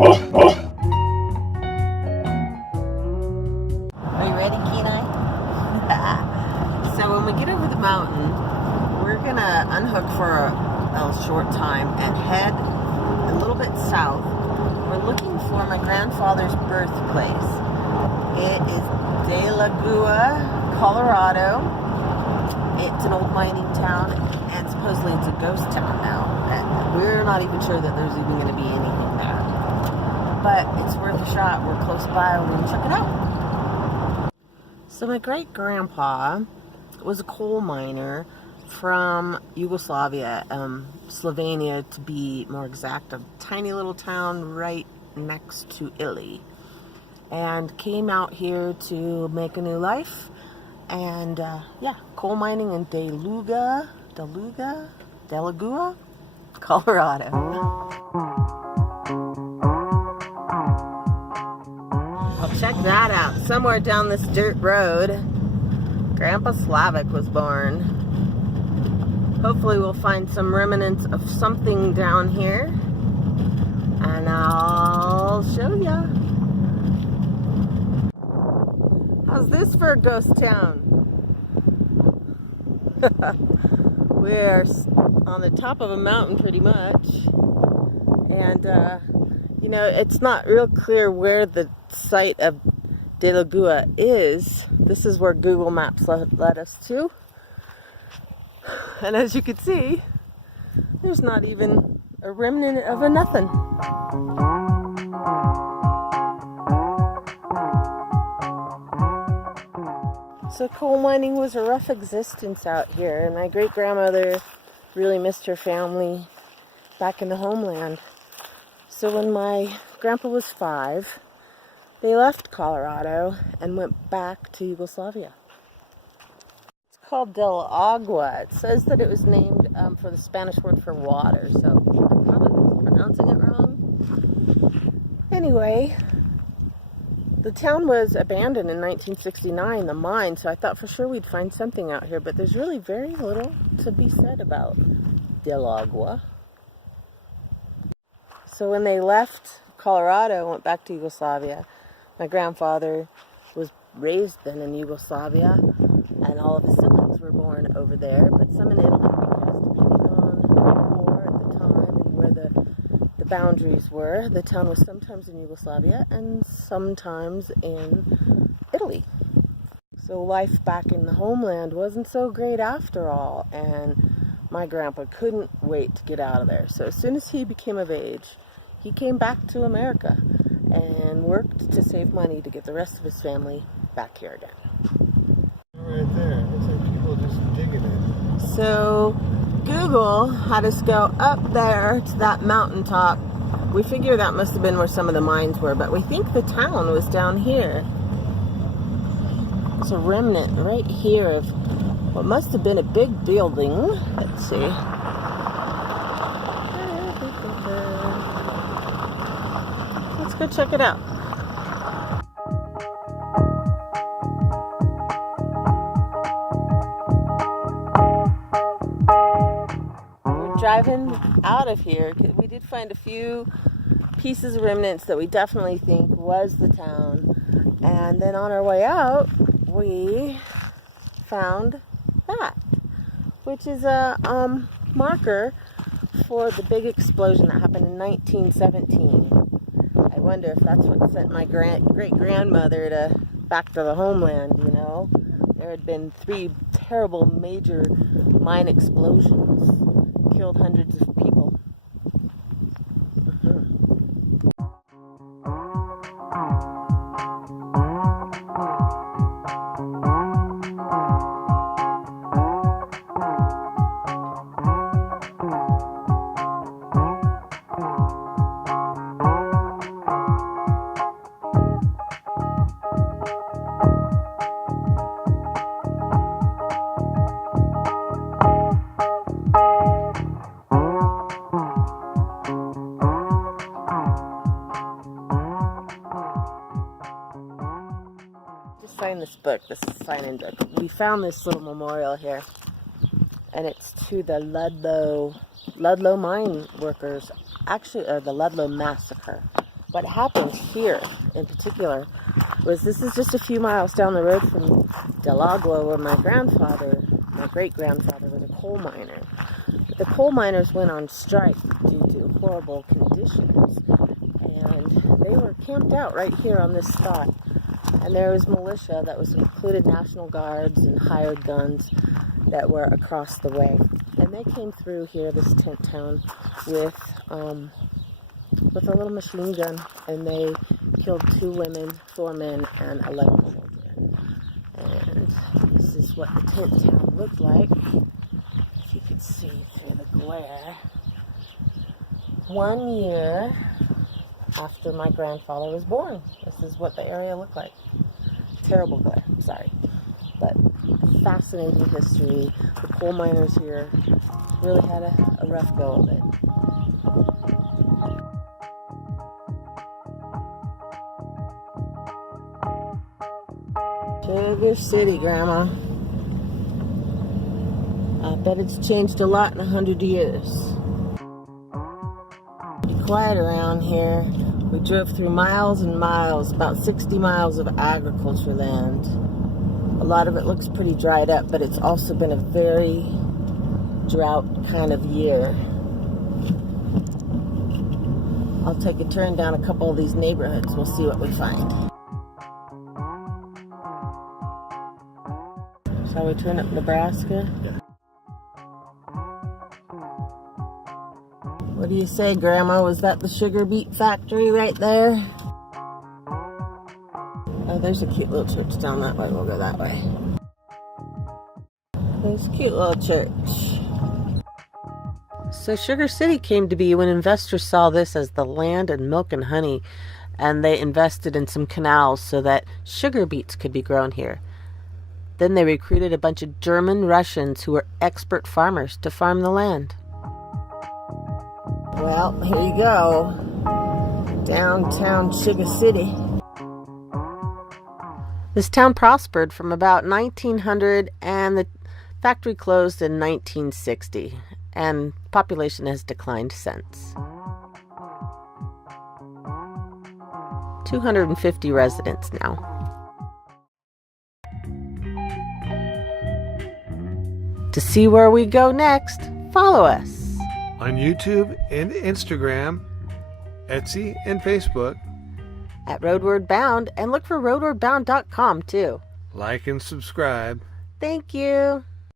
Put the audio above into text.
Are you ready, Kenai? So when we get over the mountain, we're gonna unhook for a short time and head a little bit south. We're looking for my grandfather's birthplace. It is Delagua, Colorado. It's an old mining town, and supposedly it's a ghost town now. And we're not even sure that there's even going to be anything there. But it's worth a shot. We're close by. We're going to check it out. So my great-grandpa was a coal miner from Yugoslavia, Slovenia to be more exact, a tiny little town right next to Italy. And came out here to make a new life. And yeah, coal mining in Delagua, Colorado. Well, check that out. Somewhere down this dirt road, Grandpa Slavic was born. Hopefully we'll find some remnants of something down here. And I'll show ya. How's this for a ghost town? We're on the top of a mountain pretty much. And, you know, it's not real clear where the site of Delagua is. This is where Google Maps led us to. And as you can see, there's not even a remnant of a nothing. So coal mining was a rough existence out here, and my great-grandmother really missed her family back in the homeland. So when my grandpa was 5, they left Colorado and went back to Yugoslavia. It's called Delagua. It says that it was named for the Spanish word for water, so I'm probably pronouncing it wrong. Anyway, the town was abandoned in 1969, the mine, so I thought for sure we'd find something out here, but there's really very little to be said about Delagua. So when they left Colorado and went back to Yugoslavia, my grandfather was raised then in Yugoslavia, and all of his siblings were born over there, but some in Italy, because depending on the war at the time and where the boundaries were, the town was sometimes in Yugoslavia and sometimes in Italy. So life back in the homeland wasn't so great after all, and my grandpa couldn't wait to get out of there. So as soon as he became of age, he came back to America and worked to save money to get the rest of his family back here again. Right there, looks like people just digging it. So Google had us go up there to that mountaintop. We figure that must have been where some of the mines were, but we think the town was down here. It's a remnant right here of what must have been a big building. Let's see. Let's go check it out. Driving out of here, we did find a few pieces of remnants that we definitely think was the town, and then on our way out we found that, which is a marker for the big explosion that happened in 1917. I wonder if that's what sent my great-grandmother back to the homeland, you know. There had been 3 terrible major mine explosions. Killed hundreds of people. This book, this sign-in book. We found this little memorial here, and it's to the Ludlow mine workers, actually, or the Ludlow Massacre. what happened here in particular was this is just a few miles down the road from Delagua, where my great-grandfather was a coal miner. But the coal miners went on strike due to horrible conditions, and they were camped out right here on this spot. And there was militia that was included National Guards and hired guns that were across the way. And they came through here, this tent town, with a little machine gun, and they killed 2 women, 4 men, and 11 children. And this is what the tent town looked like, if you could see through the glare. 1 year after my grandfather was born, this is what the area looked like. Terrible glare, sorry. But fascinating history. The coal miners here really had a rough go of it. Sugar City, Grandma. I bet it's changed a lot in 100 years. Pretty quiet around here. We drove through miles and miles, about 60 miles of agriculture land. A lot of it looks pretty dried up, but it's also been a very drought kind of year. I'll take a turn down a couple of these neighborhoods. We'll see what we find. Shall we turn up Nebraska? Yeah. What do you say, Grandma? Was that the sugar beet factory right there? Oh, there's a cute little church down that way. We'll go that way. There's a cute little church. So Sugar City came to be when investors saw this as the land and milk and honey, and they invested in some canals so that sugar beets could be grown here. Then they recruited a bunch of German Russians who were expert farmers to farm the land. Well, here you go. Downtown Sugar City. This town prospered from about 1900, and the factory closed in 1960, and population has declined since. 250 residents now. To see where we go next, follow us On YouTube and Instagram, Etsy and Facebook. at RoadWard Bound, and look for RoadWardBound.com too. Like and subscribe. Thank you.